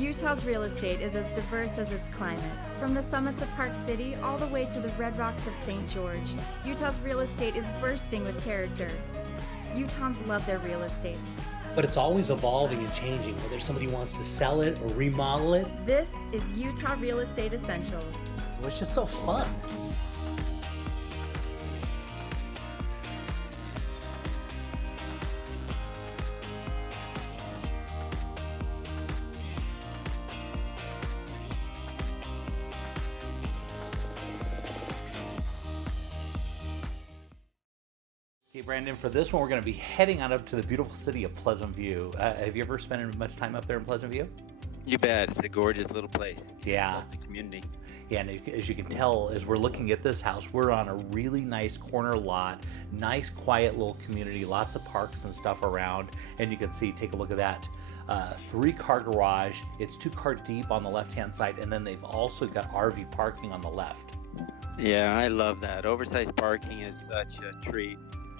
Utah's real estate is as diverse as its climates. From the summits of Park City all the way to the red rocks of St. George, Utah's real estate is bursting with character. Utahns love their real estate. But it's always evolving and changing, whether somebody wants to sell it or remodel it. This is Utah Real Estate Essentials. Well, it's just so fun. Okay, Brandon, for this one, we're going to be heading on up to the beautiful city of Pleasant View. Have you ever spent much time up there in Pleasant View? You bet. It's a gorgeous little place. Yeah. Love the community. Yeah, and as you can tell, as we're looking at this house, we're on a really nice corner lot, nice, quiet little community, lots of parks and stuff around. And you can see, take a look at that. 3-car garage. It's 2-car deep on the left-hand side, and then they've also got RV parking on the left. Yeah, I love that. Oversized parking is such a treat,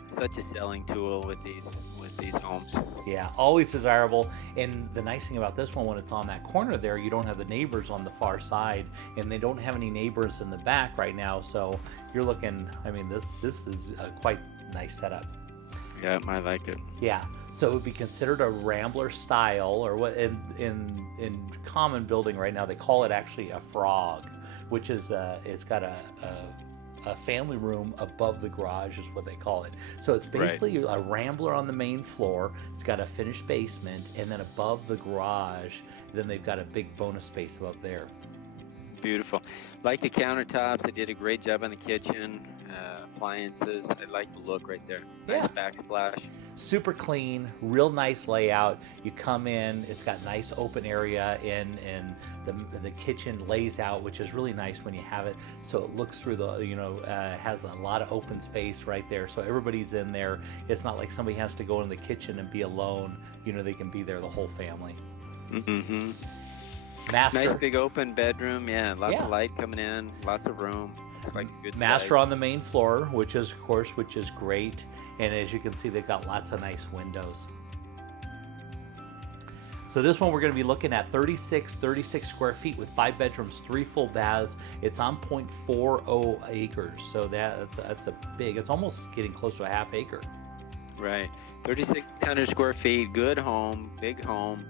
such a selling tool with these homes. Yeah, always desirable. And the nice thing about this one, when it's on that corner there, you don't have the neighbors on the far side, and they don't have any neighbors in the back right now. So you're looking, I mean, this is a quite nice setup. Yeah, I like it. Yeah, so it would be considered a Rambler style, or what in common building right now, they call it actually a frog, which is it's got a family room above the garage is what they call it. So it's basically a Rambler on the main floor. It's got a finished basement, and then above the garage, then they've got a big bonus space above there. Beautiful. Like the countertops, they did a great job on the kitchen, appliances. I like the look right there. Nice backsplash. Super clean, real nice layout. You come in, it's got nice open area, and the kitchen lays out, which is really nice when you have it. So it looks through the, has a lot of open space right there. So everybody's in there. It's not like somebody has to go in the kitchen and be alone. They can be there, the whole family. Mm-hmm. Master. Nice big open bedroom. Yeah, lots of light coming in, lots of room. It's like a good Master size. on the main floor, which is great. And as you can see, they've got lots of nice windows. So this one we're going to be looking at 36 square feet with 5 bedrooms, 3 full baths. It's on 0.40 acres. So that's a big, it's almost getting close to a half acre. Right. 3,600 square feet, good home, big home,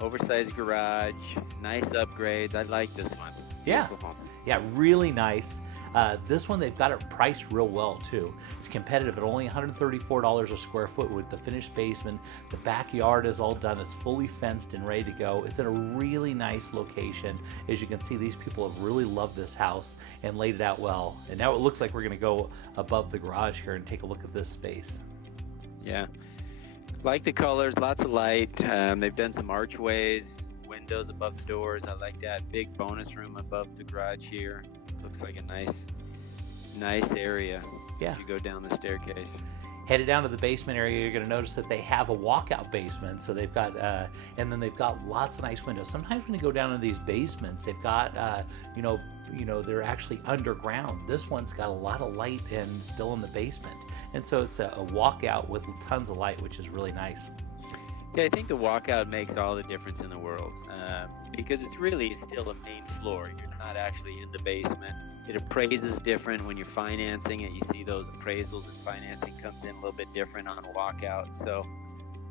oversized garage, nice upgrades. I like this one. Beautiful home. Yeah, really nice. This one, they've got it priced real well too. It's competitive at only $134 a square foot with the finished basement. The backyard is all done. It's fully fenced and ready to go. It's in a really nice location. As you can see, these people have really loved this house and laid it out well. And now it looks like we're going to go above the garage here and take a look at this space. Yeah. Like the colors, lots of light. They've done some archways, windows above the doors. I like that big bonus room above the garage here. Looks like a nice area. Yeah. As you go down the staircase. Headed down to the basement area, you're going to notice that they have a walkout basement. So they've got, and then they've got lots of nice windows. Sometimes when you go down into these basements, they've got, they're actually underground. This one's got a lot of light and still in the basement. And so it's a walkout with tons of light, which is really nice. Yeah, I think the walkout makes all the difference in the world because it's really still a main floor. You're not actually in the basement. It appraises different when you're financing it. You see those appraisals and financing comes in a little bit different on a walkout. So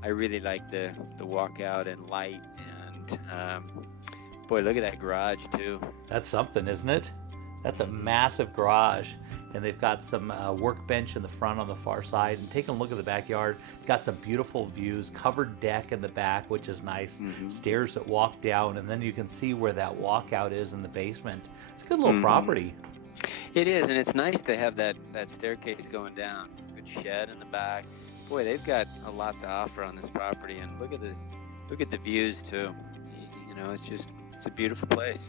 I really like the walkout and light. And boy, look at that garage too. That's something, isn't it? That's a massive garage. And they've got some workbench in the front on the far side. And taking a look at the backyard, got some beautiful views, covered deck in the back, which is nice. Mm-hmm. Stairs that walk down, and then you can see where that walkout is in the basement. It's a good little property. It is, and it's nice to have that staircase going down. Good shed in the back. Boy, they've got a lot to offer on this property. And look at this, look at the views too. It's a beautiful place.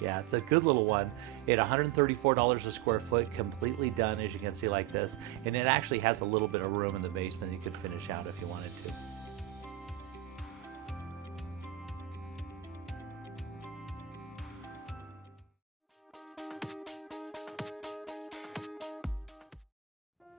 Yeah, it's a good little one. At $134 a square foot, completely done, as you can see, like this. And it actually has a little bit of room in the basement you could finish out if you wanted to.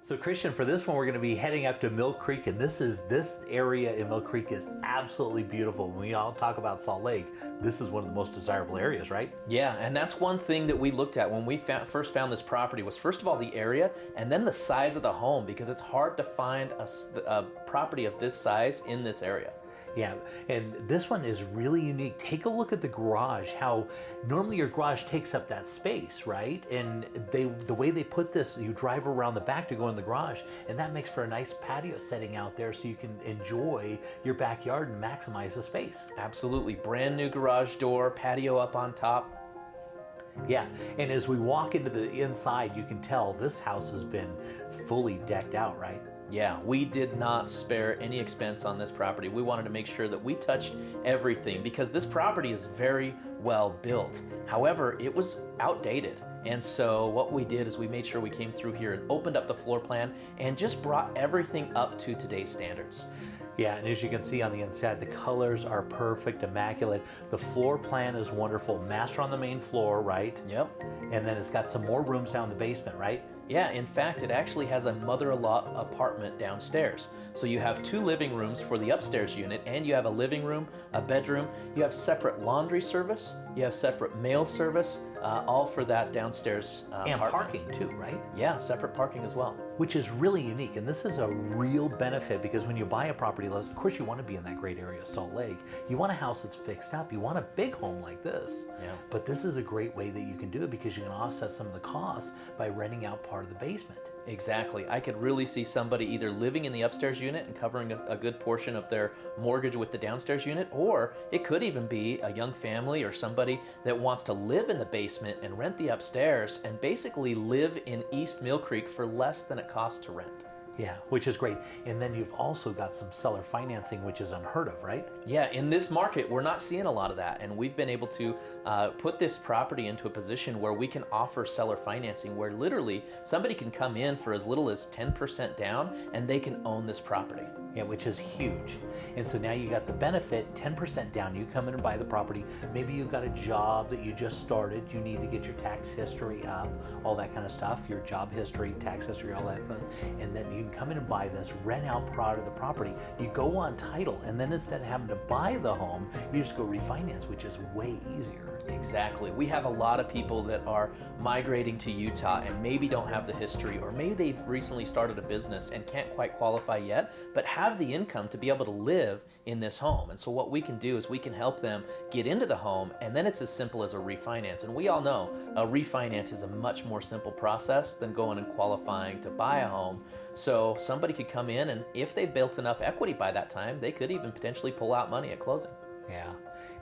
So Christian, for this one, we're going to be heading up to Mill Creek, and this area in Mill Creek is absolutely beautiful. When we all talk about Salt Lake, this is one of the most desirable areas, right? Yeah, and that's one thing that we looked at when we first found this property was first of all the area and then the size of the home, because it's hard to find a property of this size in this area. Yeah, and this one is really unique. Take a look at the garage, how normally your garage takes up that space, right? And the way they put this, you drive around the back to go in the garage, and that makes for a nice patio setting out there so you can enjoy your backyard and maximize the space. Absolutely. Brand new garage door, patio up on top. Yeah, and as we walk into the inside, you can tell this house has been fully decked out, right? Yeah, we did not spare any expense on this property. We wanted to make sure that we touched everything because this property is very well built. However, it was outdated. And so what we did is we made sure we came through here and opened up the floor plan and just brought everything up to today's standards. Yeah, and as you can see on the inside, the colors are perfect, immaculate. The floor plan is wonderful. Master on the main floor, right? Yep. And then it's got some more rooms down the basement, right? Yeah, in fact, it actually has a mother-in-law apartment downstairs. So you have 2 living rooms for the upstairs unit, and you have a living room, a bedroom. You have separate laundry service. You have separate mail service, all for that downstairs And apartment. parking too, right? Yeah, separate parking as well. Which is really unique, and this is a real benefit because when you buy a property, of course you want to be in that great area of Salt Lake. You want a house that's fixed up. You want a big home like this. Yeah. But this is a great way that you can do it because you can offset some of the costs by renting out part of the basement. Exactly. I could really see somebody either living in the upstairs unit and covering a good portion of their mortgage with the downstairs unit, or it could even be a young family or somebody that wants to live in the basement and rent the upstairs and basically live in East Mill Creek for less than it costs to rent. Yeah, which is great. And then you've also got some seller financing, which is unheard of, right? Yeah, in this market, we're not seeing a lot of that. And we've been able to put this property into a position where we can offer seller financing, where literally somebody can come in for as little as 10% down and they can own this property. Yeah, which is huge. And so now you got the benefit, 10% down. You come in and buy the property. Maybe you've got a job that you just started. You need to get your tax history up, all that kind of stuff, your job history, tax history, all that kind of, and then you can come in and buy this, rent out part of the property. You go on title, and then instead of having to buy the home, you just go refinance, which is way easier. Exactly. We have a lot of people that are migrating to Utah and maybe don't have the history, or maybe they've recently started a business and can't quite qualify yet, but have the income to be able to live in this home. And so what we can do is we can help them get into the home, and then it's as simple as a refinance. And we all know a refinance is a much more simple process than going and qualifying to buy a home. So somebody could come in, and if they've built enough equity by that time, they could even potentially pull out money at closing. Yeah.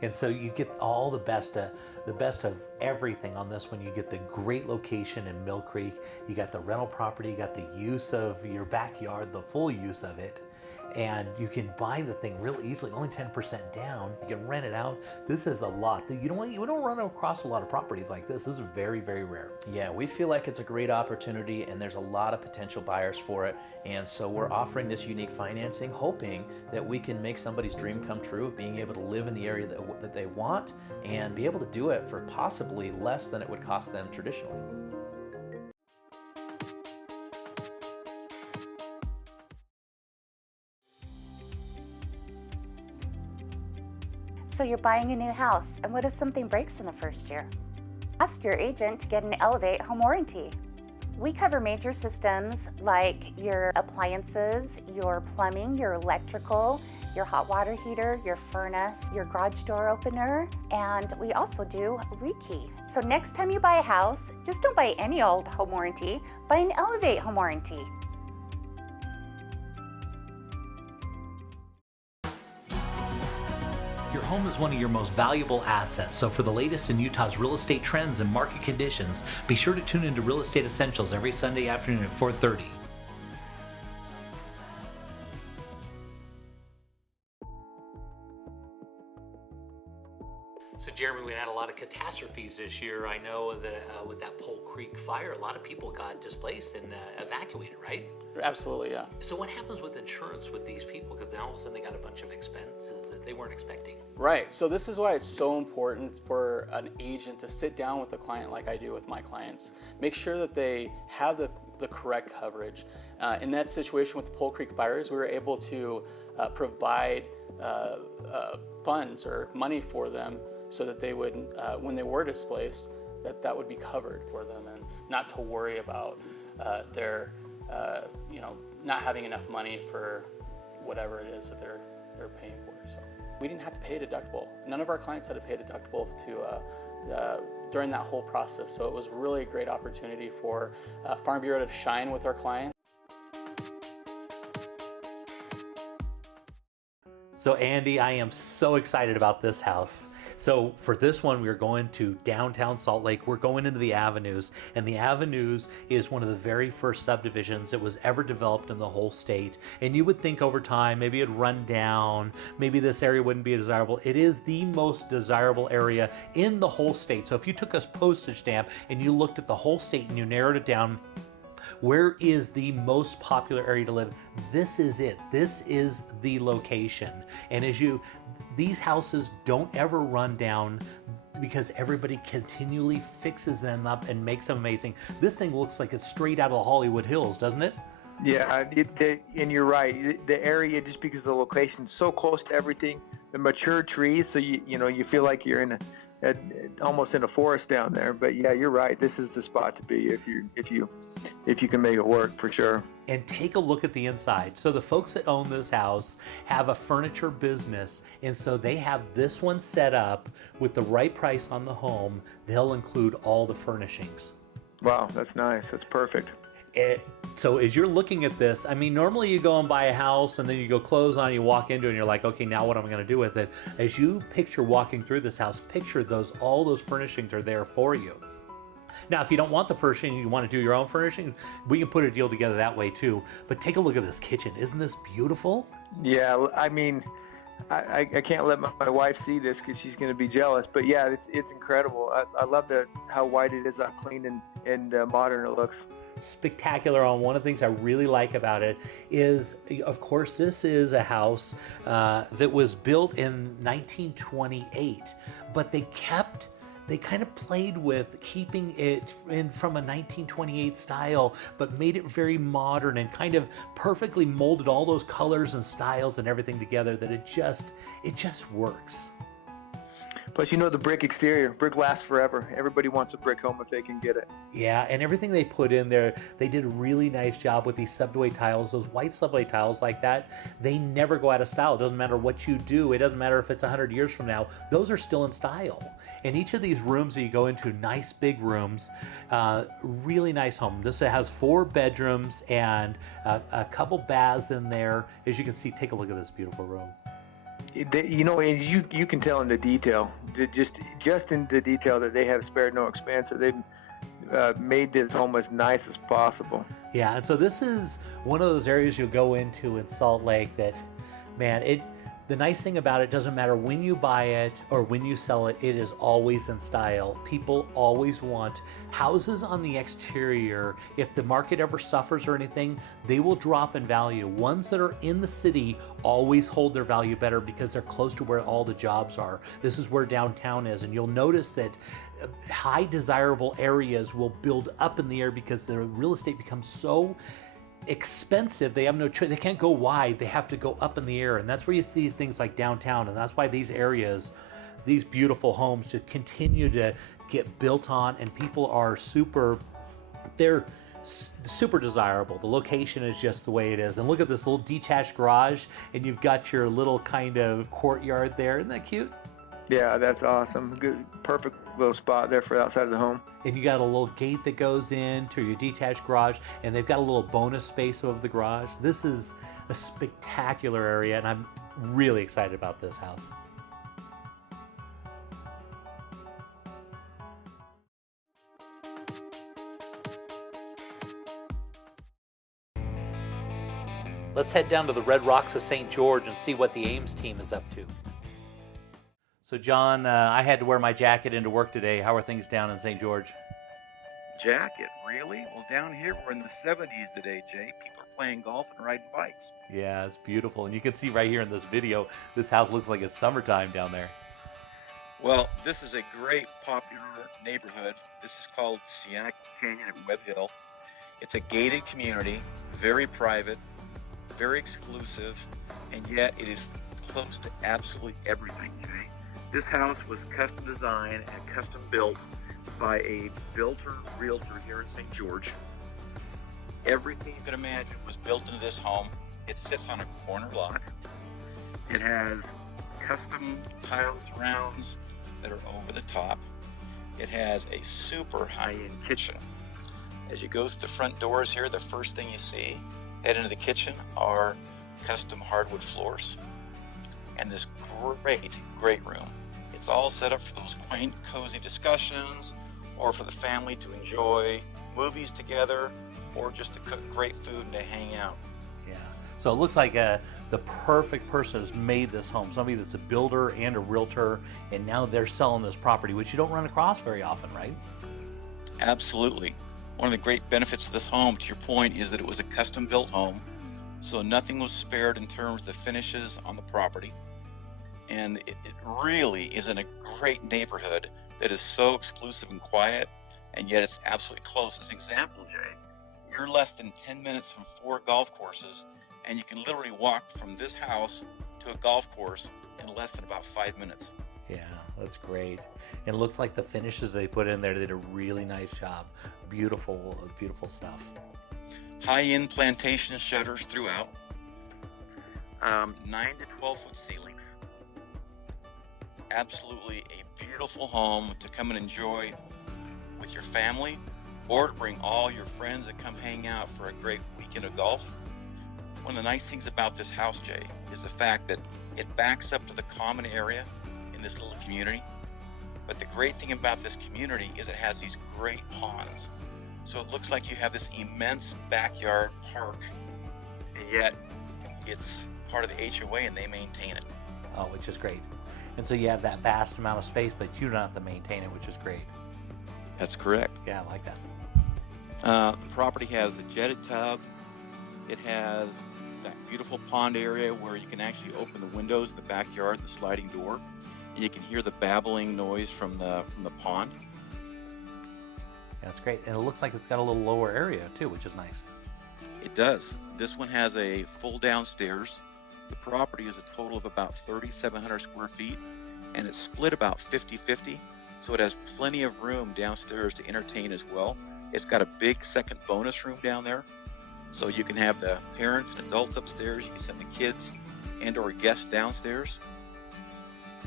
And so you get all the best of everything on this one. You get the great location in Mill Creek. You got the rental property. You got the use of your backyard, the full use of it. And you can buy the thing real easily, only 10% down. You can rent it out. This is a lot. You don't run across a lot of properties like this. This is very, very rare. Yeah, we feel like it's a great opportunity and there's a lot of potential buyers for it. And so we're offering this unique financing, hoping that we can make somebody's dream come true of being able to live in the area that they want and be able to do it for possibly less than it would cost them traditionally. So you're buying a new house, and what if something breaks in the first year? Ask your agent to get an Elevate home warranty. We cover major systems like your appliances, your plumbing, your electrical, your hot water heater, your furnace, your garage door opener, and we also do rekey. So next time you buy a house, just don't buy any old home warranty, buy an Elevate home warranty. Your home is one of your most valuable assets, so for the latest in Utah's real estate trends and market conditions, be sure to tune into Real Estate Essentials every Sunday afternoon at 4:30. So Jeremy, we had a lot of catastrophes this year. I know that with that Pole Creek fire, a lot of people got displaced and evacuated, right? Absolutely, yeah. So what happens with insurance with these people? Because now all of a sudden they got a bunch of expenses that they weren't expecting. Right, so this is why it's so important for an agent to sit down with the client like I do with my clients. Make sure that they have the correct coverage. In that situation with the Pole Creek fires, we were able to provide funds or money for them so that they would, when they were displaced, that would be covered for them, and not to worry about their, not having enough money for whatever it is that they're paying for. So we didn't have to pay a deductible. None of our clients had to pay a deductible during that whole process. So it was really a great opportunity for Farm Bureau to shine with our clients. So Andy, I am so excited about this house. So for this one, we're going to downtown Salt Lake. We're going into the Avenues, and the Avenues is one of the very first subdivisions that was ever developed in the whole state. And you would think over time, maybe it'd run down, maybe this area wouldn't be desirable. It is the most desirable area in the whole state. So if you took a postage stamp and you looked at the whole state and you narrowed it down, where is the most popular area to live? This is it. This is the location. And these houses don't ever run down because everybody continually fixes them up and makes them amazing. This thing looks like it's straight out of the Hollywood Hills, doesn't it? Yeah, and you're right. The area, just because the location is so close to everything, the mature trees, so you feel like you're in almost in a forest down there. But yeah, you're right. This is the spot to be if you can make it work, for sure. And take a look at the inside. So the folks that own this house have a furniture business, and so they have this one set up with the right price on the home. They'll include all the furnishings. Wow, that's nice. That's perfect. So as you're looking at this, I mean, normally you go and buy a house and then you go close on it, you walk into it and you're like, okay, now what am I going to do with it? As you picture walking through this house, picture all those furnishings are there for you. Now, if you don't want the furnishing, you want to do your own furnishing, we can put a deal together that way too. But take a look at this kitchen. Isn't this beautiful? Yeah, I mean, I can't let my wife see this because she's going to be jealous. But yeah, it's incredible. I love how white it is, how clean and modern it looks. Spectacular. On one of the things I really like about it is, of course, this is a house that was built in 1928, but they kind of played with keeping it from a 1928 style, but made it very modern and kind of perfectly molded all those colors and styles and everything together that it just works. Plus, the brick exterior. Brick lasts forever. Everybody wants a brick home if they can get it. Yeah, and everything they put in there, they did a really nice job with these subway tiles, those white subway tiles like that. They never go out of style. It doesn't matter what you do. It doesn't matter if it's 100 years from now. Those are still in style. And each of these rooms that you go into, nice big rooms, really nice home. This has 4 bedrooms and a couple baths in there. As you can see, take a look at this beautiful room. And you can tell in the detail, just in the detail, that they have spared no expense. That they've made this home as nice as possible. Yeah, and so this is one of those areas you'll go into in Salt Lake that, man, the nice thing about it, doesn't matter when you buy it or when you sell it, it is always in style. People always want houses on the exterior. If the market ever suffers or anything, they will drop in value. Ones that are in the city always hold their value better because they're close to where all the jobs are. This is where downtown is, and you'll notice that high desirable areas will build up in the air because the real estate becomes so expensive. They have no choice. They can't go wide. They have to go up in the air, and that's where you see things like downtown. And that's why these areas, these beautiful homes, to continue to get built on, and people are super desirable. The location is just the way it is. And look at this little detached garage, and you've got your little kind of courtyard there. Isn't that cute? Yeah, that's awesome. Good, perfect little spot there for outside of the home. And you got a little gate that goes into your detached garage, and they've got a little bonus space above the garage. This is a spectacular area, and I'm really excited about this house. Let's head down to the Red Rocks of St. George and see what the Ames team is up to. So John, I had to wear my jacket into work today. How are things down in St. George? Jacket, really? Well, down here we're in the 70s today, Jay. People are playing golf and riding bikes. Yeah, it's beautiful. And you can see right here in this video, this house looks like it's summertime down there. Well, this is a great popular neighborhood. This is called Sienna Canyon at Webb Hill. It's a gated community, very private, very exclusive, and yet it is close to absolutely everything, Jay. This house was custom designed and custom built by a builder realtor here in St. George. Everything you can imagine was built into this home. It sits on a corner lot. It has custom tile surrounds that are over the top. It has a super high-end kitchen. As you go through the front doors here, the first thing you see, head into the kitchen, are custom hardwood floors and this great room. It's all set up for those quaint, cozy discussions, or for the family to enjoy movies together, or just to cook great food and to hang out. Yeah. So it looks like the perfect person has made this home. Somebody that's a builder and a realtor, and now they're selling this property, which you don't run across very often, right? Absolutely. One of the great benefits of this home, to your point, is that it was a custom-built home, so nothing was spared in terms of the finishes on the property. And it really is in a great neighborhood that is so exclusive and quiet, and yet it's absolutely close. As an example, Jay, you're less than 10 minutes from 4 golf courses, and you can literally walk from this house to a golf course in less than about 5 minutes. Yeah, that's great. And it looks like the finishes they put in there, they did a really nice job. Beautiful, beautiful stuff. High-end plantation shutters throughout. 9 to 12 foot ceilings. Absolutely a beautiful home to come and enjoy with your family, or to bring all your friends that come hang out for a great weekend of golf. One of the nice things about this house, Jay, is the fact that it backs up to the common area in this little community. But the great thing about this community is it has these great ponds. So it looks like you have this immense backyard park, and yet it's part of the HOA and they maintain it. Oh, which is great. And so you have that vast amount of space, but you don't have to maintain it, which is great. That's correct. Yeah, I like that. The property has a jetted tub. It has that beautiful pond area where you can actually open the windows in the backyard, the sliding door, and you can hear the babbling noise from the pond. Yeah, that's great. And it looks like it's got a little lower area too, which is nice. It does. This one has a full downstairs. The property is a total of about 3,700 square feet, and it's split about 50-50, so it has plenty of room downstairs to entertain as well. It's got a big second bonus room down there, so you can have the parents and adults upstairs. You can send the kids and or guests downstairs.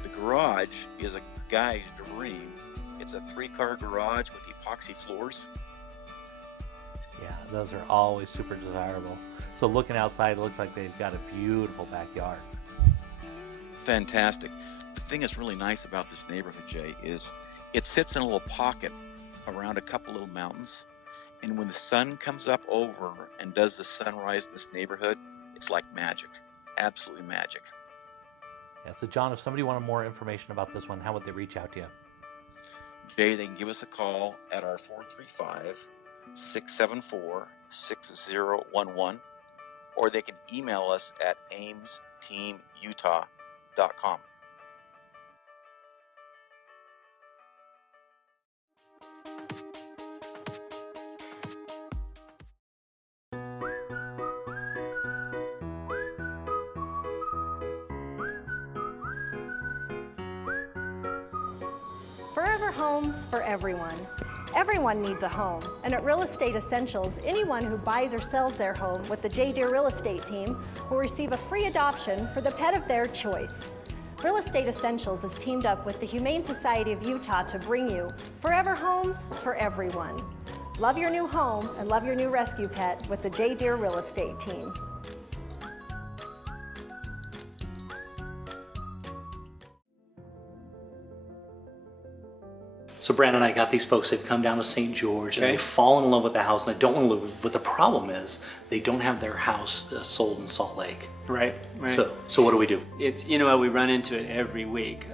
The garage is a guy's dream. It's a 3-car garage with epoxy floors. Yeah, those are always super desirable. So looking outside, it looks like they've got a beautiful backyard. Fantastic. The thing that's really nice about this neighborhood, Jay, is it sits in a little pocket around a couple little mountains. And when the sun comes up over and does the sunrise in this neighborhood, it's like magic. Absolutely magic. Yeah, so John, if somebody wanted more information about this one, how would they reach out to you? Jay, they can give us a call at our 435-674-6011, or they can email us at aimsteamutah.com. Forever Homes for everyone. Everyone needs a home, and at Real Estate Essentials, anyone who buys or sells their home with the J. Deere Real Estate team will receive a free adoption for the pet of their choice. Real Estate Essentials has teamed up with the Humane Society of Utah to bring you Forever Homes for everyone. Love your new home and love your new rescue pet with the J. Deere Real Estate team. So Brandon and I got these folks, they've come down to St. George and they've fallen in love with the house and they don't want to live with it. But the problem is they don't have their house sold in Salt Lake. Right. So what do we do? It's, you know what, we run into it every week.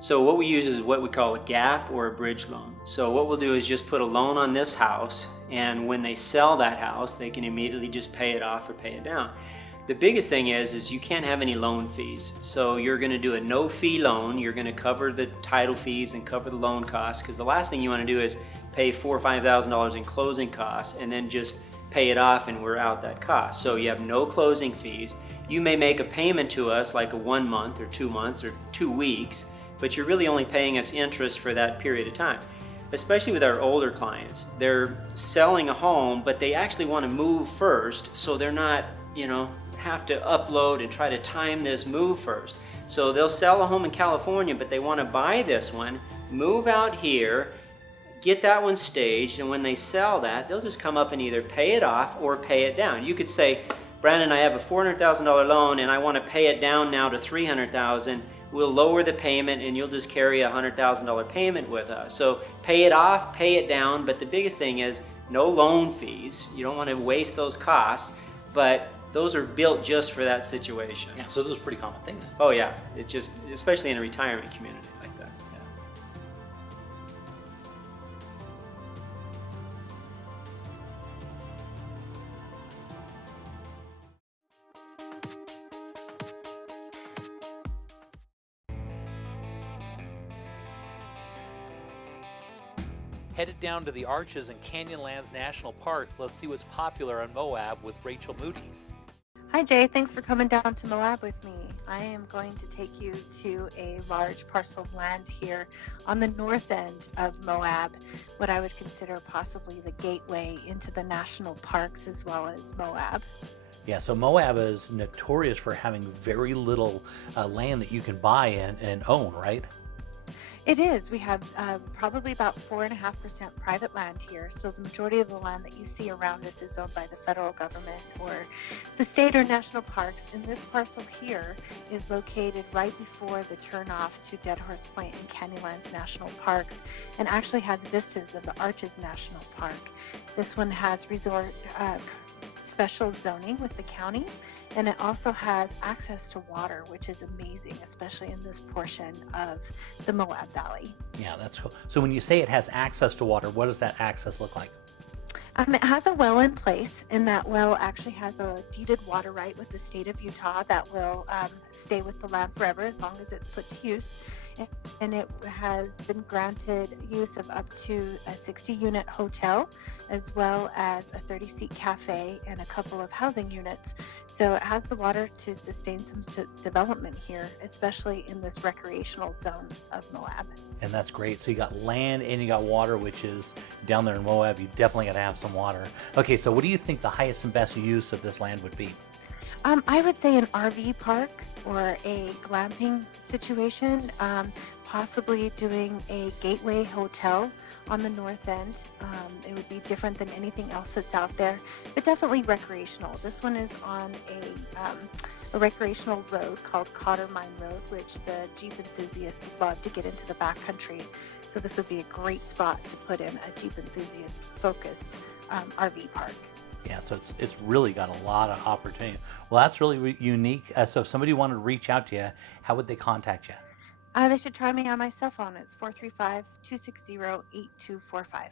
So what we use is what we call a gap or a bridge loan. So what we'll do is just put a loan on this house, and when they sell that house, they can immediately just pay it off or pay it down. The biggest thing is you can't have any loan fees. So you're going to do a no-fee loan. You're going to cover the title fees and cover the loan costs, because the last thing you want to do is pay $4,000 or $5,000 in closing costs, and then just pay it off and we're out that cost. So you have no closing fees. You may make a payment to us like a 1 month or 2 months or 2 weeks, but you're really only paying us interest for that period of time. Especially with our older clients, they're selling a home, but they actually want to move first, so they're not, have to upload and try to time this move first. So they'll sell a home in California, but they want to buy this one, move out here, get that one staged, and when they sell that, they'll just come up and either pay it off or pay it down. You could say, Brandon, I have a $400,000 loan and I want to pay it down now to $300,000. We'll lower the payment and you'll just carry a $100,000 payment with us. So pay it off, pay it down, but the biggest thing is no loan fees. You don't want to waste those costs, but those are built just for that situation. Yeah, so this is a pretty common thing then. Oh yeah, it just, especially in a retirement community like that. Yeah. Headed down to the Arches and Canyonlands National Park. Let's see what's popular on Moab with Rachel Moody. Hi Jay, thanks for coming down to Moab with me. I am going to take you to a large parcel of land here on the north end of Moab, what I would consider possibly the gateway into the national parks as well as Moab. Yeah, so Moab is notorious for having very little land that you can buy and own, right? It is. We have probably about 4.5% private land here. So the majority of the land that you see around us is owned by the federal government or the state or national parks. And this parcel here is located right before the turnoff to Dead Horse Point and Canyonlands National Parks, and actually has vistas of the Arches National Park. This one has resort special zoning with the county, and it also has access to water, which is amazing, especially in this portion of the Moab Valley. Yeah, that's cool. So when you say it has access to water, what does that access look like? It has a well in place, and that well actually has a deeded water right with the state of Utah that will stay with the land forever as long as it's put to use. And it has been granted use of up to a 60-unit hotel, as well as a 30-seat cafe and a couple of housing units. So it has the water to sustain some development here, especially in this recreational zone of Moab. And that's great. So you got land and you got water, which is down there in Moab. You definitely got to have some water. Okay, so what do you think the highest and best use of this land would be? I would say an RV park or a glamping situation, possibly doing a gateway hotel on the north end. It would be different than anything else that's out there, but definitely recreational. This one is on a recreational road called Cotter Mine Road, which the Jeep enthusiasts love to get into the backcountry. So this would be a great spot to put in a Jeep enthusiast focused RV park. Yeah, so it's really got a lot of opportunity. Well, that's really unique. So if somebody wanted to reach out to you, how would they contact you? They should try me on my cell phone. It's 435-260-8245.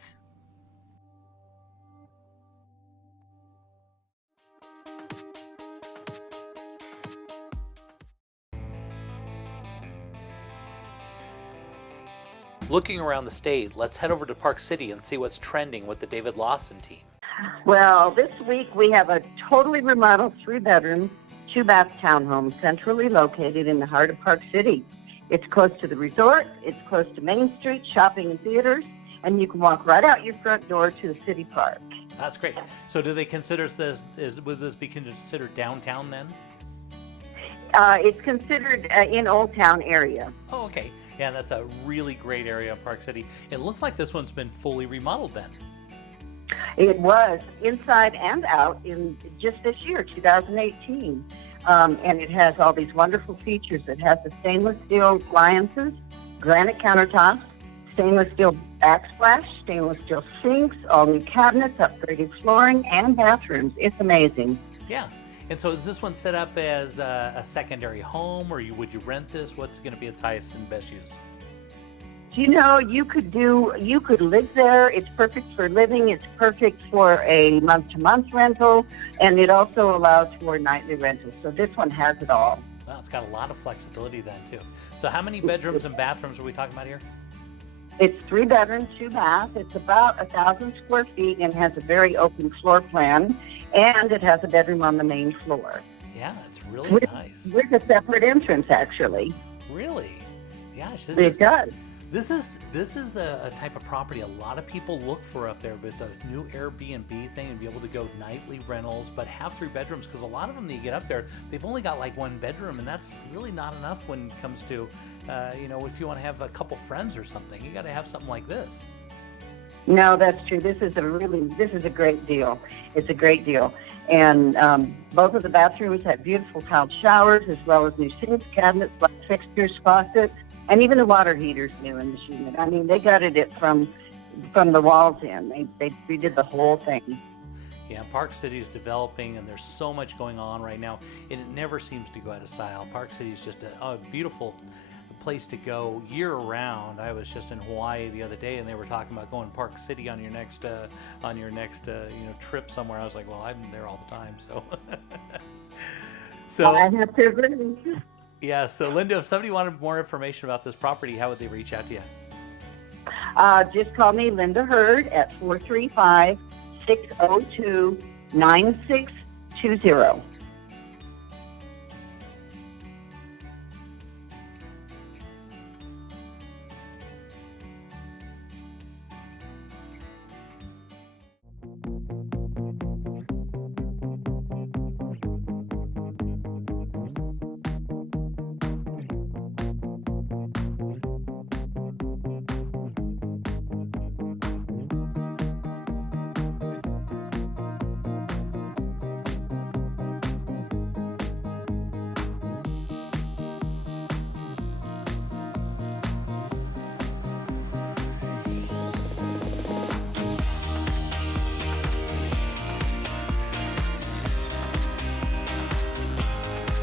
Looking around the state, let's head over to Park City and see what's trending with the David Lawson team. Well, this week we have a totally remodeled 3-bedroom, 2-bath townhome centrally located in the heart of Park City. It's close to the resort, it's close to Main Street, shopping and theaters, and you can walk right out your front door to the city park. That's great. So do they consider this, would this be considered downtown then? It's considered in Old Town area. Oh, okay. Yeah, that's a really great area in Park City. It looks like this one's been fully remodeled then. It was inside and out in just this year, 2018. And it has all these wonderful features. It has the stainless steel appliances, granite countertops, stainless steel backsplash, stainless steel sinks, all new cabinets, upgraded flooring, and bathrooms. It's amazing. Yeah. And so is this one set up as a secondary home, or would you rent this? What's going to be its highest and best use? You know, you could live there. It's perfect for living. It's perfect for a month-to-month rental, and it also allows for nightly rentals. So this one has it all. Well, it's got a lot of flexibility then, too. So how many bedrooms and bathrooms are we talking about here? It's 3 bedrooms, 2 baths. It's about 1,000 square feet and has a very open floor plan. And it has a bedroom on the main floor. Yeah, it's really nice. With a separate entrance, actually. Really? Gosh, It does. This is a type of property a lot of people look for up there with the new Airbnb thing and be able to go nightly rentals, but have 3 bedrooms, because a lot of them that you get up there, they've only got like 1 bedroom, and that's really not enough when it comes to, if you want to have a couple friends or something, you got to have something like this. No, that's true. This is a great deal. It's a great deal. And both of the bathrooms have beautiful tiled showers, as well as new sinks, cabinets, light fixtures, faucets, and even the water heater's new in this unit. I mean, they gutted it from the walls in. They redid the whole thing. Yeah, Park City is developing, and there's so much going on right now, and it never seems to go out of style. Park City is just a beautiful place to go year-round. I was just in Hawaii the other day, and they were talking about going to Park City on your next trip somewhere. I was like, well, I'm there all the time, so. I have to agree. Yeah, so Linda, if somebody wanted more information about this property, how would they reach out to you? Just call me Linda Hurd at 435-602-9620.